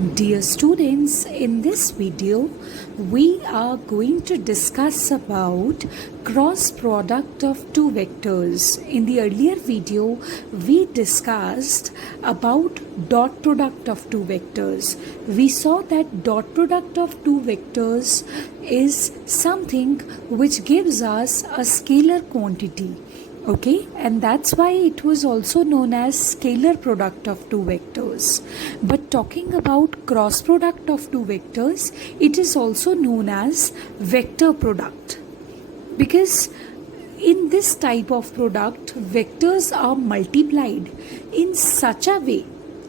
Dear students, in this video we are going to discuss about cross product of two vectors. In the earlier video we discussed about dot product of two vectors. We saw that dot product of two vectors is something which gives us a scalar quantity. Okay, and that's why it was also known as scalar product of two vectors. But talking about cross product of two vectors, it is also known as vector product, because in this type of product vectors are multiplied in such a way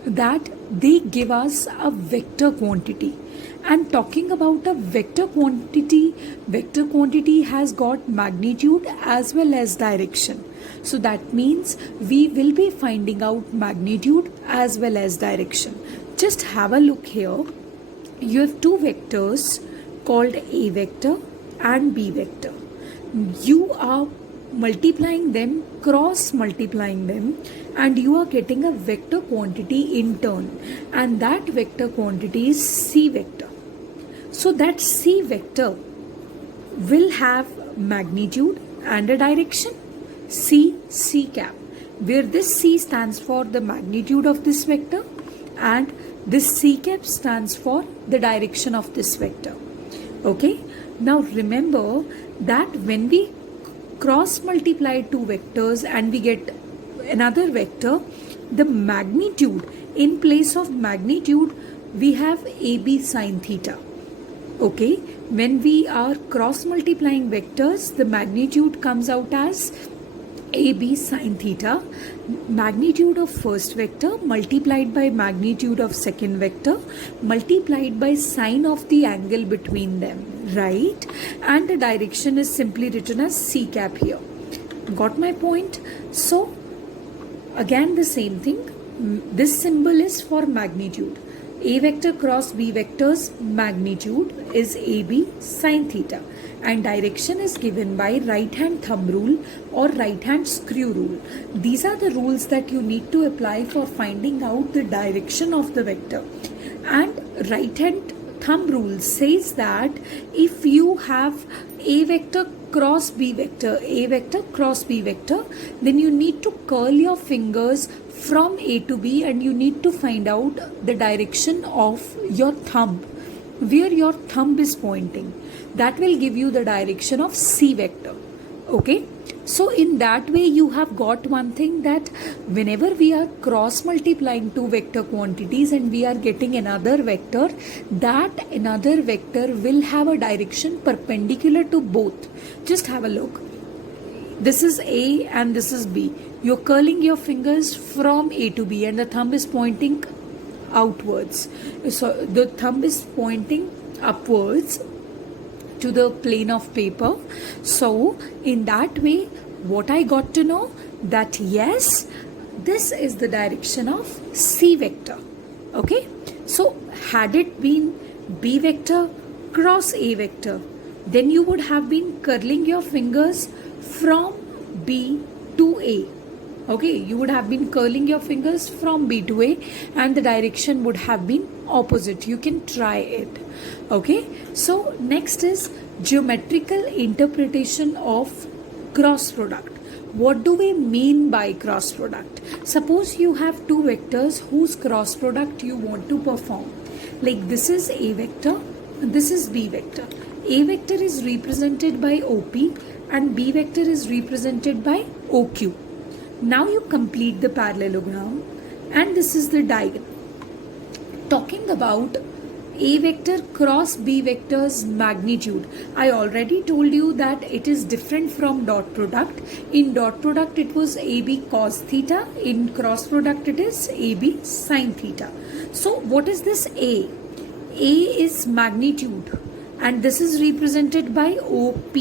that they give us a vector quantity. And talking about a vector quantity has got magnitude as well as direction. So that means we will be finding out magnitude as well as direction. Just have a look here. You have two vectors called A vector and B vector. You are multiplying them, cross multiplying them, and you are getting a vector quantity in turn, and that vector quantity is C vector. So that C vector will have magnitude and a direction, C cap, where this C stands for the magnitude of this vector and this C cap stands for the direction of this vector. Okay, now remember that when we cross multiply two vectors and we get another vector, the magnitude, in place of magnitude we have AB sine theta. Okay, when we are cross multiplying vectors, the magnitude comes out as AB sine theta, magnitude of first vector multiplied by magnitude of second vector multiplied by sine of the angle between them, right? And the direction is simply written as C cap here. Got my point? So again the same thing, this symbol is for magnitude. A vector cross B vector's magnitude is AB sine theta, and direction is given by right hand thumb rule or right hand screw rule. These are the rules that you need to apply for finding out the direction of the vector. And right hand thumb rule says that if you have A vector cross B vector, A vector cross B vector, then you need to curl your fingers from A to B and you need to find out the direction of your thumb, where your thumb is pointing. That will give you the direction of C vector. Okay, so in that way you have got one thing, that whenever we are cross multiplying two vector quantities and we are getting another vector, that another vector will have a direction perpendicular to both. Just have a look. This is A and this is B. You're curling your fingers from A to B and the thumb is pointing outwards. So the thumb is pointing upwards to the plane of paper. So in that way, what I got to know, that yes, this is the direction of C vector. Okay, so had it been B vector cross A vector, then you would have been curling your fingers from B to A. Okay, you would have been curling your fingers from B to A and the direction would have been opposite. You can try it. Okay, so next is geometrical interpretation of cross product. What do we mean by cross product? Suppose you have two vectors whose cross product you want to perform. Like this is A vector, this is B vector. A vector is represented by OP and B vector is represented by OQ. Now you complete the parallelogram and this is the diagram. Talking about A vector cross B vector's magnitude, I already told you that it is different from dot product. In dot product it was AB cos theta, in cross product it is AB sin theta. So what is this A? A is magnitude and this is represented by OP.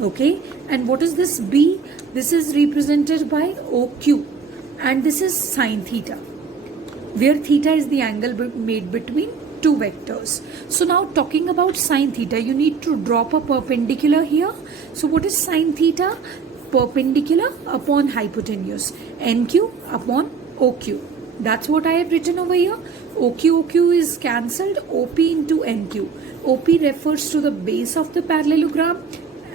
Okay, and what is this B? This is represented by OQ and this is sin theta, where theta is the angle made between two vectors. So now talking about sin theta, you need to drop a perpendicular here. So what is sin theta? Perpendicular upon hypotenuse, NQ upon OQ. That's what I have written over here. OQ is cancelled. OP into NQ. OP refers to the base of the parallelogram,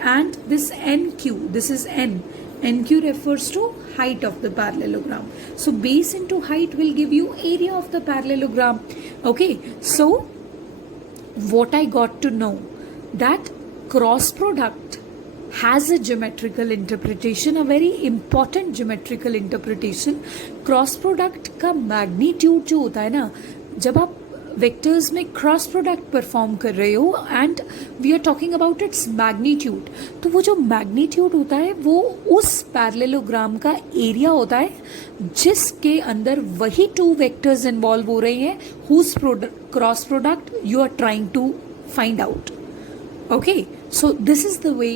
and this NQ, this is N. NQ refers to height of the parallelogram. So base into height will give you area of the parallelogram. Okay, so what I got to know, that cross product has a geometrical interpretation, a very important geometrical interpretation. Cross product का magnitude जो होता है ना, जब आप vectors में cross product perform कर रहे हो and we are talking about its magnitude, तो वो जो मैग्नीट्यूड होता है वो उस पैरेललोग्राम का एरिया होता है जिसके अंदर वही टू वेक्टर्स इन्वॉल्व हो रहे हैं whose cross product you are trying to find out. Okay, so this is the way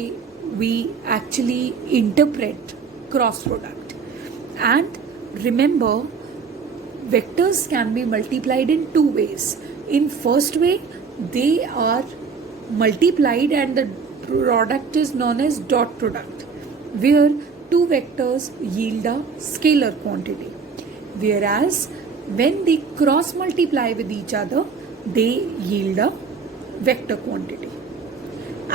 we actually interpret cross product. And remember, vectors can be multiplied in two ways. In first way, they are multiplied and the product is known as dot product, where two vectors yield a scalar quantity. Whereas when they cross multiply with each other, they yield a vector quantity.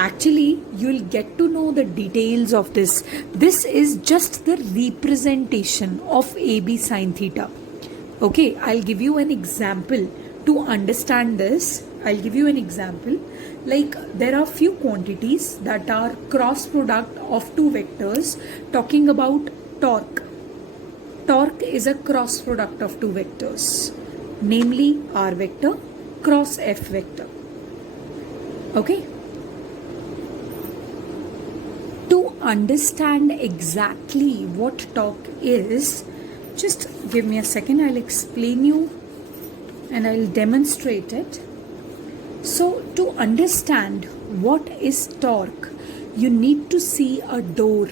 Actually, you'll get to know the details of this. This is just the representation of AB sine theta. Okay, I'll give you an example to understand this. I'll give you an example. Like, there are few quantities that are cross product of two vectors. Talking about torque. Torque is a cross product of two vectors, namely R vector cross F vector. Okay. To understand exactly what torque is, just give me a second, I'll explain you and I'll demonstrate it. So to understand what is torque, you need to see a door.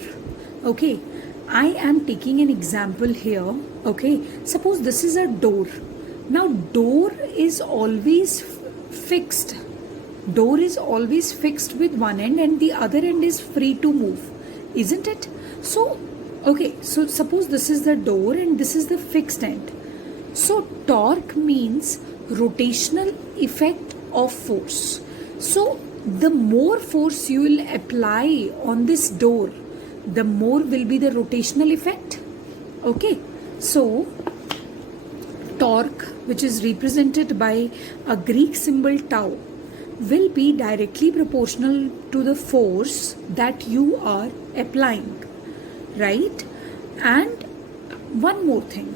Okay, I am taking an example here. Okay, suppose this is a door. Now door is always fixed. Door is always fixed with one end and the other end is free to move, isn't it? So, okay, so suppose this is the door and this is the fixed end. So, torque means rotational effect of force. So, the more force you will apply on this door, the more will be the rotational effect. Okay, so torque, which is represented by a Greek symbol tau, will be directly proportional to the force that you are applying, right? And one more thing,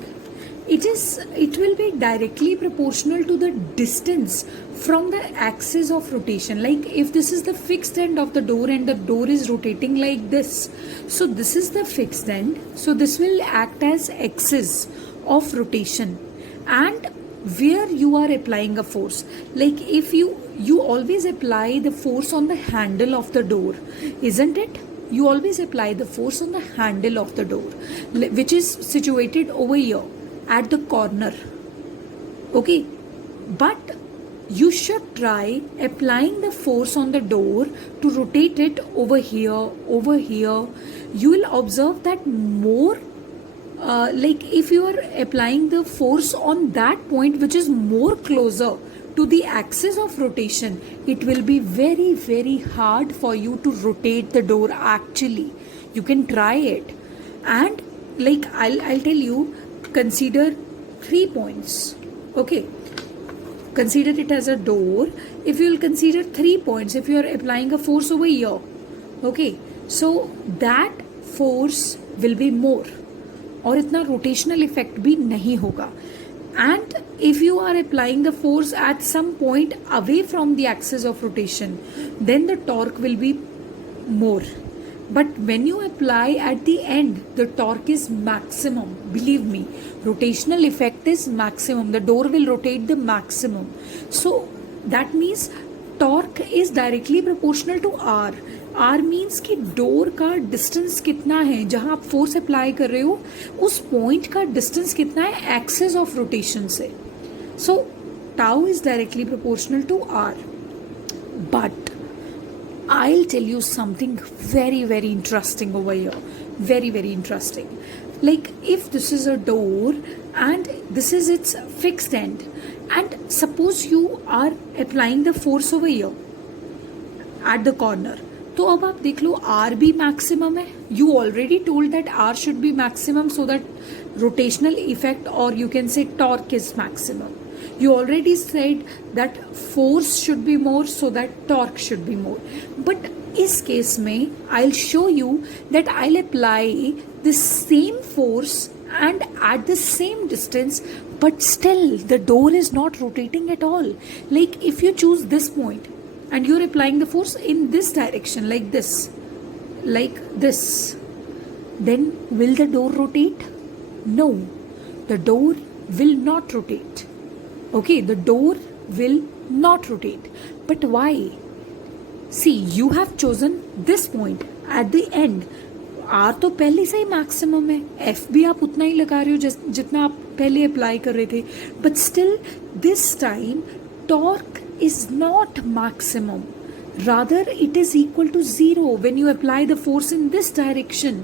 it will be directly proportional to the distance from the axis of rotation. Like if this is the fixed end of the door and the door is rotating like this, so this is the fixed end, so this will act as axis of rotation. And where you are applying a force, like if you always apply the force on the handle of the door, isn't it? You always apply the force on the handle of the door, which is situated over here at the corner. Okay, but you should try applying the force on the door to rotate it over here, over here. You will observe that more like if you are applying the force on that point which is more closer to the axis of rotation, it will be very, very hard for you to rotate the door. Actually, you can try it. And like I'll tell you, consider 3 points. Okay, consider it as a door. If you will consider 3 points, if you are applying a force over here, okay, so that force will be more और इतना rotational effect भी नहीं होगा. And if you are applying the force at some point away from the axis of rotation, then the torque will be more. But when you apply at the end, the torque is maximum. Believe me, rotational effect is maximum. The door will rotate the maximum. So that means torque is directly proportional to R. R means कि door का distance कितना है, जहां आप force apply कर रहे हो उस पॉइंट का डिस्टेंस कितना है एक्सिस ऑफ रोटेशन से. So tau is directly proportional to r. But I'll tell you something very, very interesting over here. Very, very interesting. Like if this is a door and this is its fixed end, and suppose you are applying the force over here at the corner, तो अब आप देख लो R भी maximum है. You already told that R should be maximum so that rotational effect, or you can say torque, is maximum. You already said that force should be more so that torque should be more. But इस case में I'll show you that I'll apply the same force and at the same distance, but still the door is not rotating at all. Like if you choose this point and you're applying the force in this direction, like this, then will the door rotate? No, the door will not rotate. Okay, the door will not rotate. But why? See, you have chosen this point at the end. R तो पहले से ही maximum है, F भी आप उतना ही लगा रहे हो जितना आप पहले अप्लाई कर रहे थे. But still this time torque is not maximum, rather it is equal to 0 when you apply the force in this direction.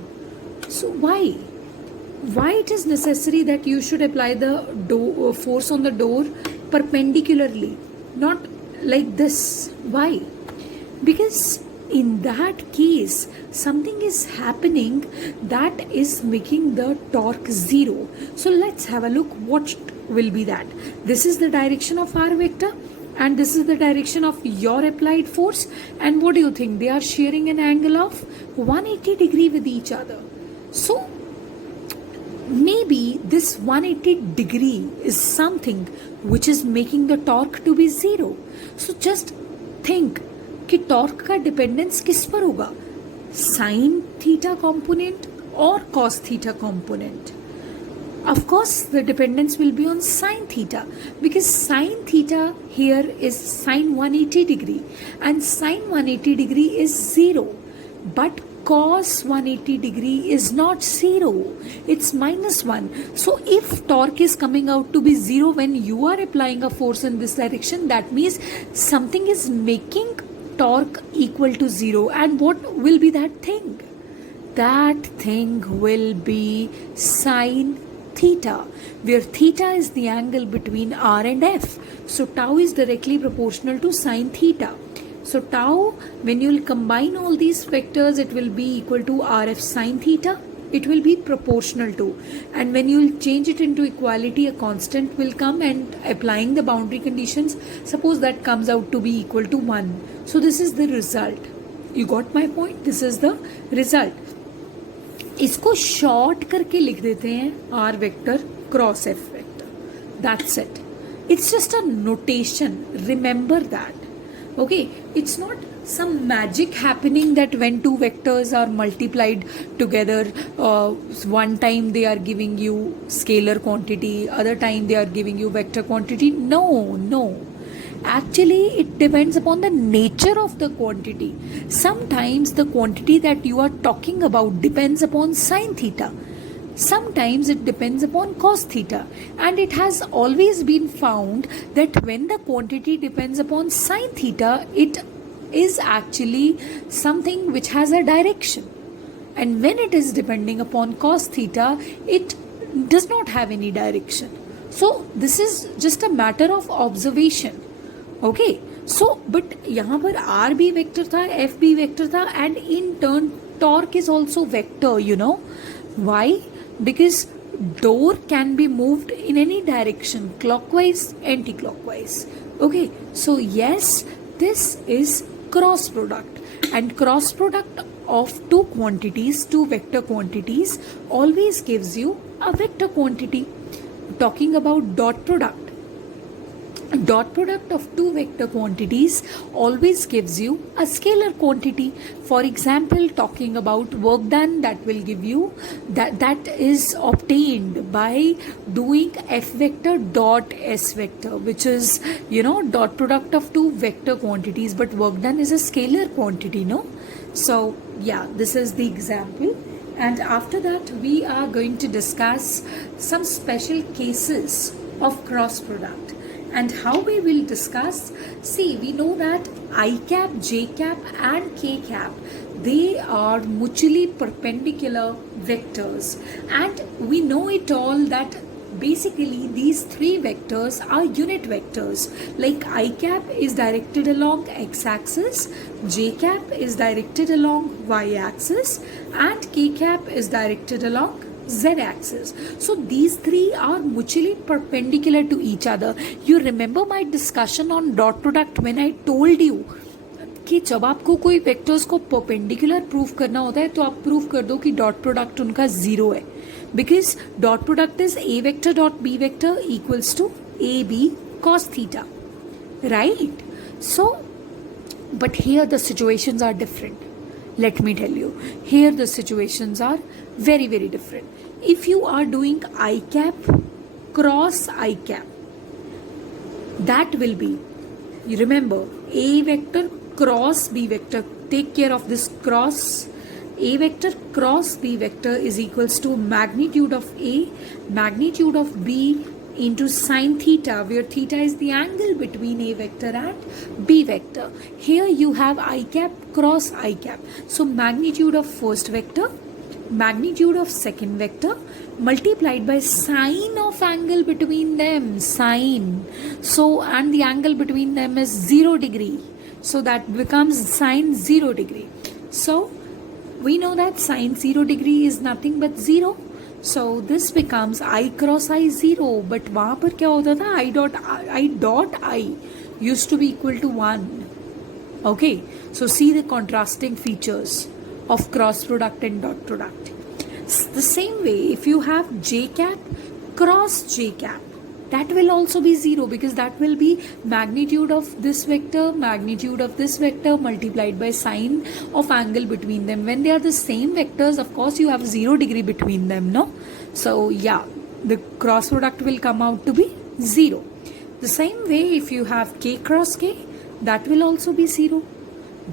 So why it is necessary that you should apply the force on the door perpendicularly, not like this? Why? Because in that case something is happening that is making the torque 0. So let's have a look what will be that. This is the direction of R vector and this is the direction of your applied force, and what do you think? They are sharing an angle of 180 degree with each other. So maybe this 180 degree is something which is making the torque to be 0. So just think कि torque का dependence किस पर होगा, sine theta component or cos theta component? Of course the dependence will be on sine theta, because sine theta here is sine 180 degree and sine 180 degree is 0, but cos 180 degree is not 0, it's -1. So if torque is coming out to be 0 when you are applying a force in this direction, that means something is making torque equal to 0. And what will be that thing? That thing will be sine theta, where theta is the angle between R and F. So tau is directly proportional to sine theta. So tau, when you will combine all these vectors, it will be equal to RF sine theta. It will be proportional to, and when you will change it into equality, a constant will come, and applying the boundary conditions, suppose that comes out to be equal to 1. So this is the result. You got my point? This is the result. इसको short करके लिख देते हैं R vector cross F vector. That's it. It's just a notation. Remember that. Okay, it's not some magic happening that when two vectors are multiplied together, one time they are giving you scalar quantity, other time they are giving you vector quantity. No. Actually, it depends upon the nature of the quantity. Sometimes the quantity that you are talking about depends upon sine theta. Sometimes it depends upon cos theta, and it has always been found that when the quantity depends upon sine theta, it is actually something which has a direction, and when it is depending upon cos theta, it does not have any direction. So this is just a matter of observation. Okay, so but यहाँ पर R भी vector था, F भी vector था, and in turn torque is also vector. You know why? Because door can be moved in any direction, clockwise, anti-clockwise. Okay, so yes, this is cross product, and cross product of two quantities, two vector quantities, always gives you a vector quantity. Talking about dot product of two vector quantities always gives you a scalar quantity. For example, talking about work done, that will give you that is obtained by doing F vector dot S vector, which is dot product of two vector quantities, but work done is a scalar quantity, no? So yeah, this is the example, and after that we are going to discuss some special cases of cross product. And how we will discuss, see, we know that I cap, J cap and K cap, they are mutually perpendicular vectors, and we know it all that Basically, these three vectors are unit vectors. Like I cap is directed along x-axis, j cap is directed along y-axis, and k cap is directed along z-axis. So these three are mutually perpendicular to each other. You remember my discussion on dot product when I told you कि जब आपको कोई vectors को perpendicular prove करना होता है तो आप प्रूव कर दो कि डॉट प्रोडक्ट उनका जीरो है, because dot product is A vector dot B vector equals to A B cos theta, right? So but here the situations are different. Let me tell you, here the situations are very very different. If you are doing I cap cross I cap, that will be, you remember, A vector cross B vector. Take care of this cross. A vector cross B vector is equals to magnitude of A, magnitude of B into sine theta, where theta is the angle between A vector and B vector. Here you have I cap cross I cap. So magnitude of first vector, magnitude of second vector multiplied by sine of angle between them, sine. So, and the angle between them is 0 degree. So that becomes sine 0 degree. So we know that sine 0 degree is nothing but 0. So this becomes I cross I 0. But वहाँ पर क्या होता था? I dot I used to be equal to 1. Okay. So see the contrasting features of cross product and dot product. The same way, if you have j cap cross j cap, that will also be 0, because that will be magnitude of this vector, magnitude of this vector multiplied by sine of angle between them. When they are the same vectors, of course you have 0 degree between them, no? So yeah, the cross product will come out to be 0. The same way, if you have k cross k, that will also be 0.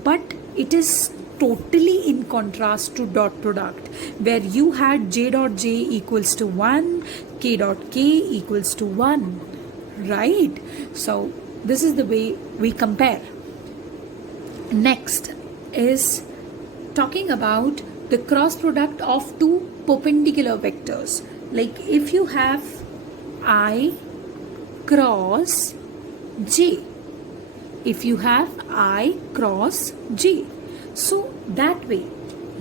But it is totally in contrast to dot product, where you had j dot j equals to 1, k dot k equals to 1, right? So this is the way we compare. Next is talking about the cross product of two perpendicular vectors. Like if you have I cross j, if you have I cross j, so that way,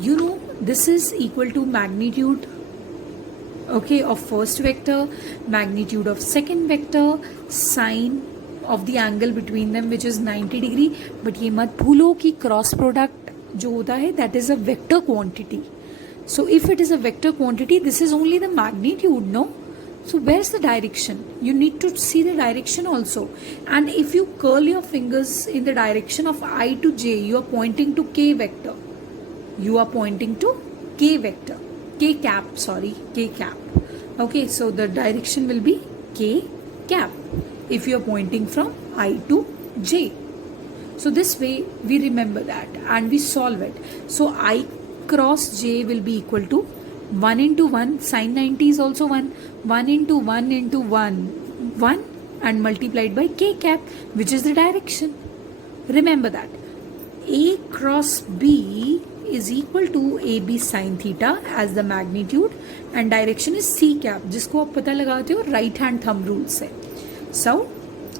you know, this is equal to magnitude, okay, of first vector, magnitude of second vector, sine of the angle between them, which is 90 degree. But ये मत भूलो कि cross product जो होता है, that is a vector quantity. So if it is a vector quantity, this is only the magnitude, no? So where's the direction? You need to see the direction also. And if you curl your fingers in the direction of I to j, you are pointing to k vector. You are pointing to k vector. K cap, sorry, k cap. Okay, so the direction will be k cap if you are pointing from I to j. So this way we remember that and we solve it. So I cross j will be equal to 1 into 1, sine 90 is also 1, 1 into 1 into 1, 1 and multiplied by k cap, which is the direction. Remember that. A cross B is equal to AB sine theta as the magnitude and direction is C cap, जिसको आप पता लगाते हो right hand thumb rule से. So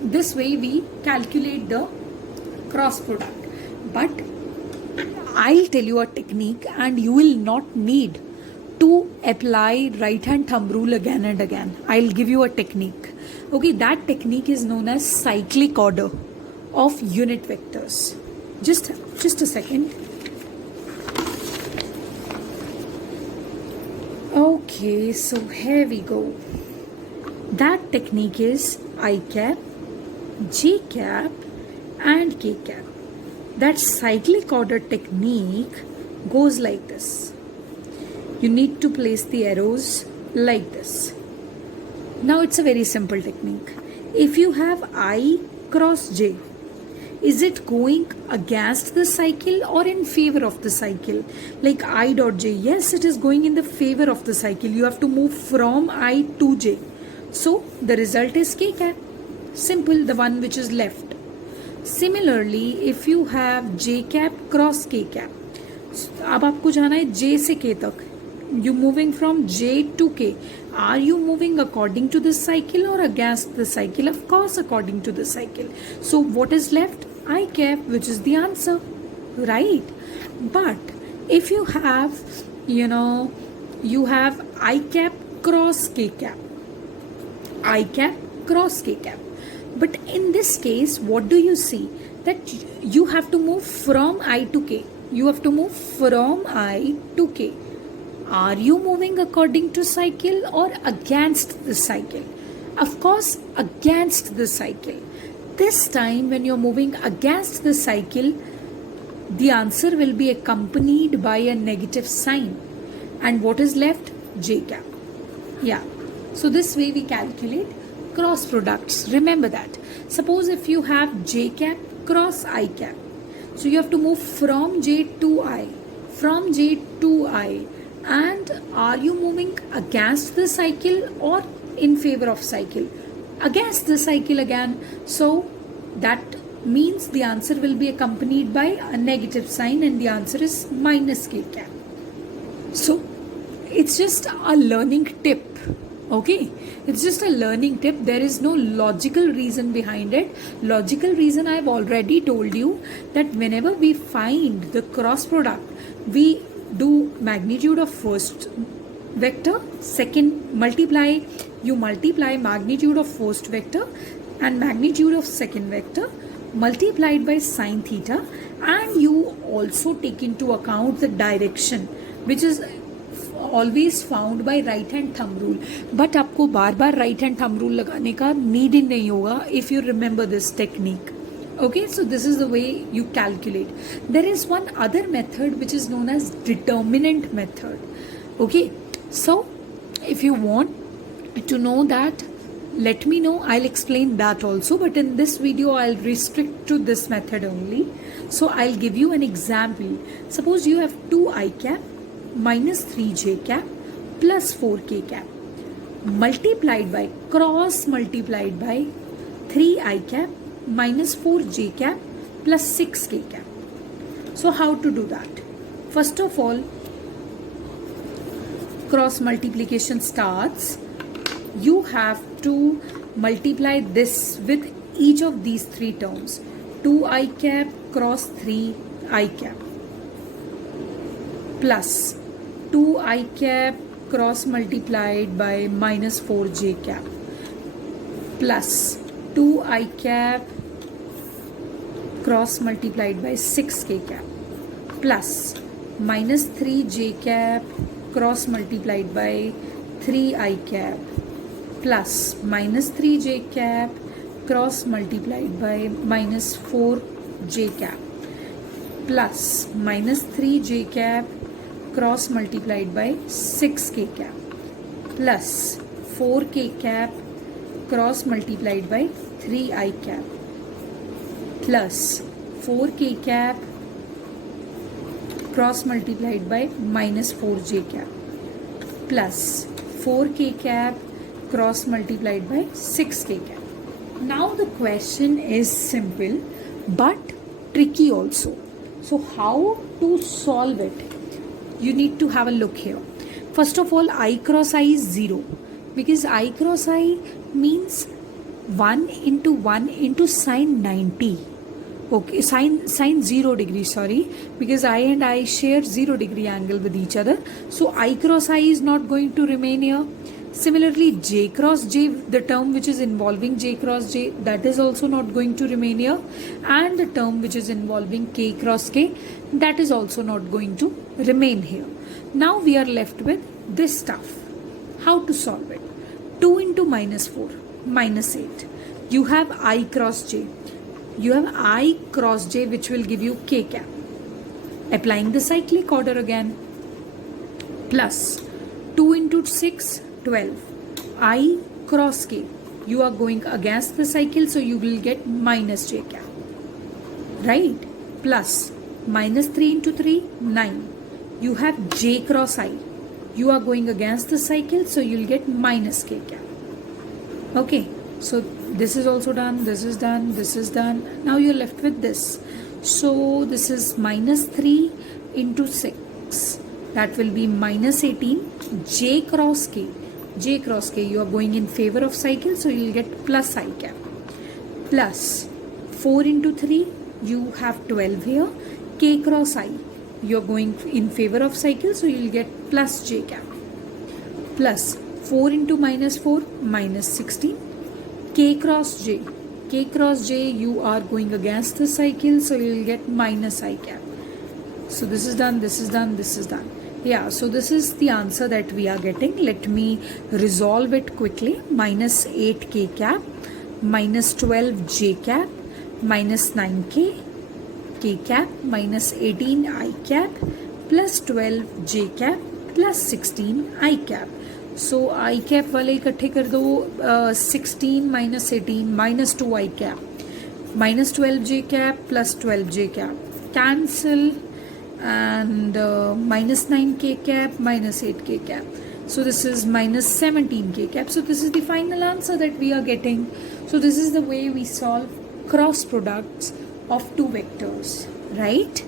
this way we calculate the cross product. But I'll tell you a technique and you will not need to apply right hand thumb rule again and again. I'll give you a technique. Okay, that technique is known as cyclic order of unit vectors. Just a second. Okay, so here we go. That technique is I cap, j cap and k cap. That cyclic order technique goes like this. You need to place the arrows like this. Now it's a very simple technique. If you have I cross j, is it going against the cycle or in favor of the cycle? Like I dot j, yes, it is going in the favor of the cycle. You have to move from I to j. So the result is k cap. Simple, the one which is left. Similarly, if you have j cap cross k cap, अब आपको जाना है j से k तक. You moving from j to k. are you moving according to the cycle or against the cycle? Of course, according to the cycle. So what is left? I cap, which is the answer, right? But if you have, you have I cap cross K cap, I cap cross K cap. But in this case, what do you see? That you have to move from I to K. You have to move from I to K. Are you moving according to cycle or against the cycle? Of course, against the cycle. This time when you're moving against the cycle, the answer will be accompanied by a negative sign. And what is left? J cap. Yeah. So this way we calculate cross products. Remember that. Suppose if you have J cap cross I cap. So you have to move from J to I. From J to I. And are you moving against the cycle or in favor of cycle? Against the cycle again. So that means the answer will be accompanied by a negative sign, and the answer is minus K cap. So it's just a learning tip. Okay, it's just a learning tip. There is no logical reason behind it. Logical reason I have already told you, that whenever we find the cross product, we do magnitude of first vector, second multiply, you multiply magnitude of first vector and magnitude of second vector multiplied by sine theta, and you also take into account the direction, which is always found by right hand thumb rule. But आपको बार बार right hand thumb rule लगाने का need ही नहीं होगा if you remember this technique. Okay, so this is the way you calculate. There is one other method which is known as determinant method. Okay, so if you want to know that, let me know. I'll explain that also, but in this video I'll restrict to this method only. So I'll give you an example. Suppose you have 2 I cap minus 3 j cap plus 4 k cap multiplied by cross multiplied by 3 I cap minus 4 j cap plus 6 k cap. So how to do that? First of all, cross multiplication starts. You have to multiply this with each of these three terms. 2 I cap cross 3 I cap plus 2 I cap cross multiplied by minus 4 j cap plus 2 I cap cross multiplied by 6 k cap plus minus 3 j cap cross multiplied by 3 I cap plus minus 3 j cap cross multiplied by minus 4 j cap plus minus 3 j cap cross multiplied by 6 k cap plus 4 k cap cross multiplied by 3 I cap plus 4 k cap cross multiplied by minus 4 j cap plus 4 k cap cross multiplied by 6 k cap. Now the question is simple but tricky also. So how to solve it? You need to have a look here. First of all, I cross I is 0, because I cross I means 1 into sine 90. Okay, sine 0 degree, sorry, because I and I share 0 degree angle with each other. So I cross I is not going to remain here. Similarly, j cross j, the term which is involving j cross j, that is also not going to remain here. And the term which is involving k cross k, that is also not going to remain here. Now we are left with this stuff. How to solve it? 2 into minus 4, minus 8. You have I cross j. You have I cross j, which will give you k cap. Applying the cyclic order again. Plus 2 into 6, 12. I cross k. You are going against the cycle, so you will get minus j cap. Right? Plus minus 3 into 3, 9. You have j cross I. You are going against the cycle, so you will get minus k cap. Okay. So this is also done, this is done, this is done. Now you're left with this. So this is minus 3 into 6. That will be minus 18. J cross k. j cross k, you are going in favor of cycle, so you will get plus I cap. Plus 4 into 3, you have 12 here. K cross I, you are going in favor of cycle, so you will get plus j cap. Plus 4 into minus 4, minus 16. K cross j. K cross j, you are going against the cycle, so you will get minus I cap. So this is done, this is done, this is done. Yeah, so this is the answer that we are getting. Let me resolve it quickly. Minus 8 k cap, minus 12 j cap, minus 9 k cap, minus 18 I cap, plus 12 j cap, plus 16 I cap. So I cap वाले इकट्ठे कर दो. 16 minus 18 minus 2 I cap minus 12 J cap plus 12 J cap cancel and minus 9 k cap minus 8 k cap. So this is minus 17 k cap. So this is the final answer that we are getting. So this is the way we solve cross products of two vectors, right?